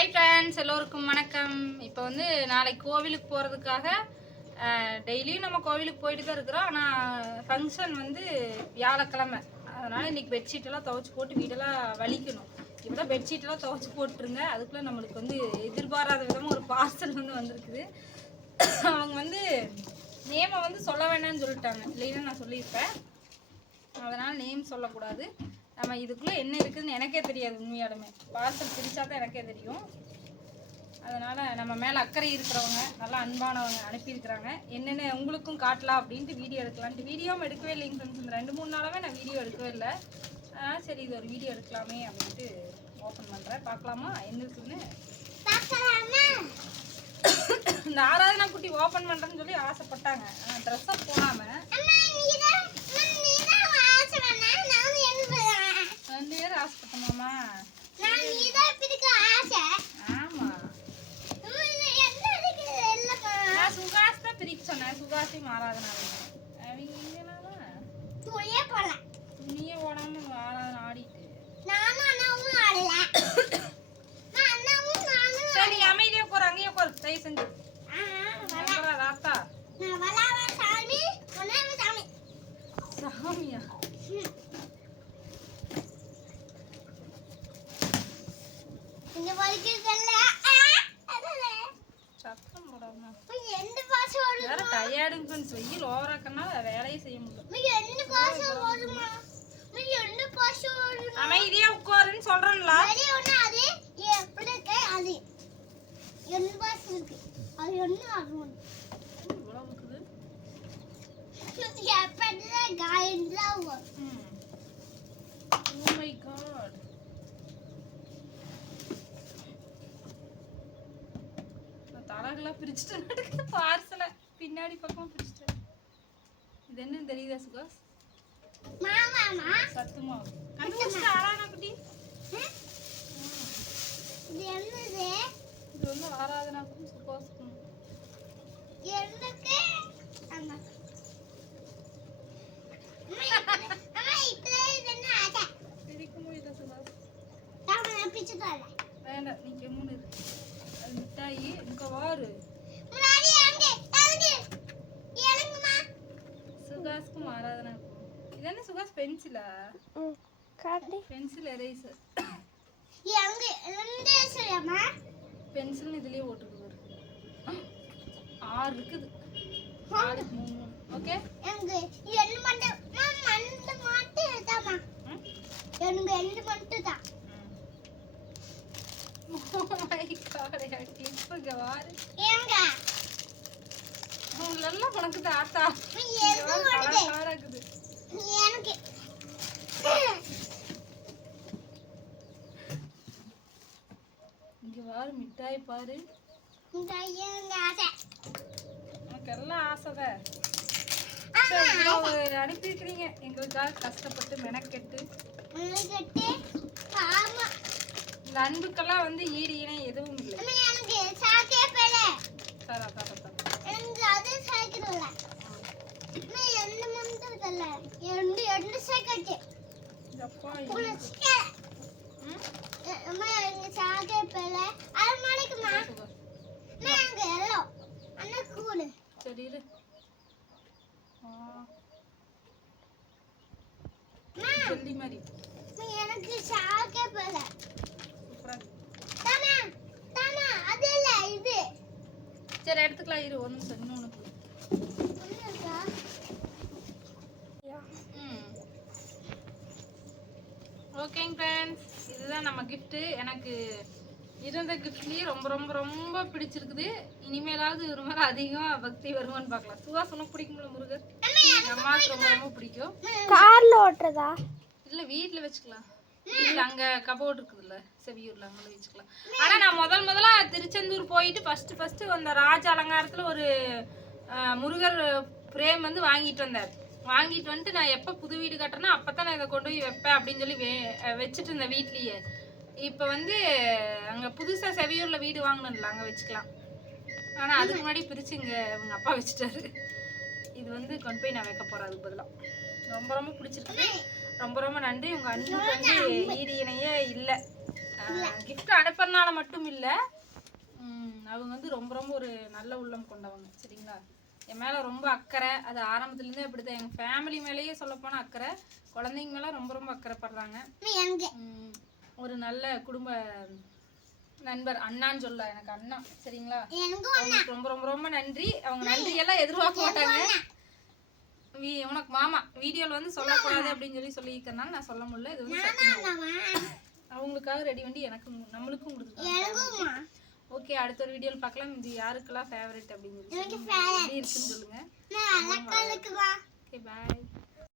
Hi friends, எல்லோருக்கும் வணக்கம். இப்போ வந்து நாளைக்கு கோவிலுக்கு போகிறதுக்காக டெய்லியும் நம்ம கோவிலுக்கு போயிட்டு தான் இருக்கிறோம். ஆனால் ஃபங்க்ஷன் வந்து வியாழக்கிழமை, அதனால் இன்றைக்கி பெட்ஷீட்டெல்லாம் துவைச்சி போட்டு வீடெல்லாம் வலிக்கணும். இப்போ பெட்ஷீட்டெல்லாம் துவைச்சி போட்டுருங்க. அதுக்குள்ளே நம்மளுக்கு வந்து எதிர்பாராத விதமாக ஒரு பார்சல் வந்து வந்திருக்குது. அவங்க வந்து நேமை வந்து சொல்ல வேண்டாம்னு சொல்லிட்டாங்க, இல்லைன்னா நான் சொல்லியிருப்பேன். அதனால் நேம் சொல்லக்கூடாது. நம்ம இதுக்குள்ளே என்ன இருக்குதுன்னு எனக்கே தெரியாது. உண்மையாலுமே பார்சல் பிரித்தா தான் எனக்கே தெரியும். அதனால் நம்ம மேலே அக்கறை இருக்கிறவங்க, நல்லா அன்பானவங்க அனுப்பியிருக்கிறாங்க. என்னென்ன உங்களுக்கும் காட்டலாம் அப்படின்ட்டு வீடியோ எடுக்கலான்ட்டு வீடியோவும் எடுக்கவே இல்லைங்க ஃப்ரெண்ட்ஸ். இந்த 2-3 நாளாகவே நான் வீடியோ எடுக்கவே இல்லை. சரி, இது ஒரு வீடியோ எடுக்கலாமே அப்படின்ட்டு ஓப்பன் பண்ணுறேன். பார்க்கலாமா என்ன இருக்குன்னு? இந்த ஆராதனா குட்டி ஓப்பன் பண்ணுறேன்னு சொல்லி ஆசைப்பட்டாங்க. ட்ரெஸ்ஸாக போகாமல் 2 பேர் ஆசைப்பட்டோமாமா. ஆமா, நான் சுகாஸ் தான் பிரிக்க சொன்னேன். சுகாஸையும் ஆராதனா அவங்க துணியே போடாம ஆராதனா ஆடிட்டு. சரி, அமைதியா போற, அங்கேயே போற, தயவு செஞ்சு ராத்தா. சாமியா சத்தம் போடாம வேற டயர்டுங்க ஃப்ரெண்ட்ஸ். வெயில் ஓவராக்கனா வேலையே செய்ய முடியல. அமைதியா உட்காருன்னு சொல்றேன்ல. Oh my god. தலகெல்லாம் பிரிச்சுட்டு பார்சலை பின்னாடி பக்கம் பிரிச்சுட்டு. இது என்ன தெரியுதா சுகாஸ்? சத்துமா ஆராதனா குட்டி. இது வந்து ஆராதனாக்கும் சுகாஸுக்கும். வேண்டாம், நீ கெம்முன்னு இருக்கு. அது மிட்டாயி இங்க வாரு. சுகாஸ்க்கும் ஆராதனாக்கும். இது என்ன சுகாஸ்? பென்சிலா? Pencil eraser. பென்சில் இதுலயே ஓட்டுருக்கு. 6 இருக்குது. 4 3. ஓகே, உங்களெல்லாம் உனக்கு தாத்தா இருக்குது. இங்க வாரு, மிட்டாய் பாரு. உனக்கு எல்லாம் ஆசைதான். அனுப்பியிருக்கிறீங்க எங்களுக்காக கஷ்டப்பட்டு மெனக்கெட்டு. இந்த அன்புக்கெல்லாம் வந்து ஈடு இணை எதுவும் இல்லை. சரி மாதிரி எனக்கு சாக்கே போல. சரி, எடுத்துக்கலாம். இரு, ஒன்று சொன்ன உனக்கு. ஓகேங்க ஃப்ரெண்ட்ஸ், இதுதான் நம்ம கிஃப்ட்டு. எனக்கு இருந்த கிஃப்ட்லேயே ரொம்ப ரொம்ப ரொம்ப பிடிச்சிருக்குது. இனிமேலாவது ஒரு மாதிரி அதிகமாக பக்தி வருவான்னு பார்க்கலாம். சுகாஸ் உனக்கு பிடிக்கும்ல முருகர்? எங்கள் அம்மாவுக்கு ரொம்ப ரொம்ப பிடிக்கும். கார்ல ஓட்டுறதா? இல்லை, வீட்டில் வச்சுக்கலாம். வீட்டில் அங்கே கபோர்டு இருக்குதுல்ல, செவியூரில், அங்கே வச்சுக்கலாம். ஆனால் நான் முதல்ல திருச்செந்தூர் போயிட்டு ஃபஸ்ட்டு அந்த ராஜ அலங்காரத்தில் ஒரு முருகர் ஃப்ரேம் வந்து வாங்கிட்டு வந்தார். வாங்கிட்டு வந்துட்டு நான் எப்போ புது வீடு கட்டுறேன்னா அப்போ தான் நான் இதை கொண்டு போய் வைப்பேன் அப்படின்னு சொல்லி வச்சுட்டு இருந்தேன் வீட்லேயே. இப்போ வந்து அங்கே புதுசாக செவியூரில் வீடு வாங்கணும்ல, அங்கே வச்சுக்கலாம். ஆனால் அதுக்கு முன்னாடி பிரித்து இங்கே அவங்க அப்பா வச்சுட்டாரு. இது வந்து கொண்டு போய் நான் வைக்க போகிறேன் அதுக்கு பதிலாக. ரொம்ப ரொம்ப பிடிச்சிருக்கு. ரொம்ப ரொம்ப நன்றி. உங்கள் அன்புக்கு வந்து ஈடு இணையே இல்லை. கிஃப்ட் அனுப்புறதுனால மட்டும் இல்லை, அவங்க வந்து ரொம்ப ரொம்ப ஒரு நல்ல உள்ளம் கொண்டவங்க. சரிங்களா, என் மேலே ரொம்ப அக்கறை. அது ஆரம்பத்துலேருந்தே அப்படி தான். எங்கள் ஃபேமிலி மேலேயே சொல்லப்போனால் அக்கறை, குழந்தைங்க மேலே ரொம்ப ரொம்ப அக்கறைப்படுறாங்க. ஒரு நல்ல குடும்ப நண்பர், அண்ணான்னு சொல்ல, எனக்கு அண்ணா. சரிங்களா, அவங்களுக்கு ரொம்ப ரொம்ப ரொம்ப நன்றி. அவங்க நன்றியெல்லாம் எதிர்பார்க்க மாட்டாங்க. உனக்கு மாமா வீடியோவில் வந்து சொல்லக்கூடாது அப்படின்னு சொல்லியிருக்கனால நான் சொல்ல முடியல. இது வந்து அவங்களுக்காக ரெடி பண்ணி எனக்கு நம்மளுக்கும் கொடுத்துருக்காங்க. ஓகே, அடுத்த ஒரு வீடியோவில் பார்க்கலாம். இது யாருக்கெல்லாம் ஃபேவரட் அப்படின்னு சொல்லி எப்படி இருக்குன்னு சொல்லுங்க. ஓகே, பாய்.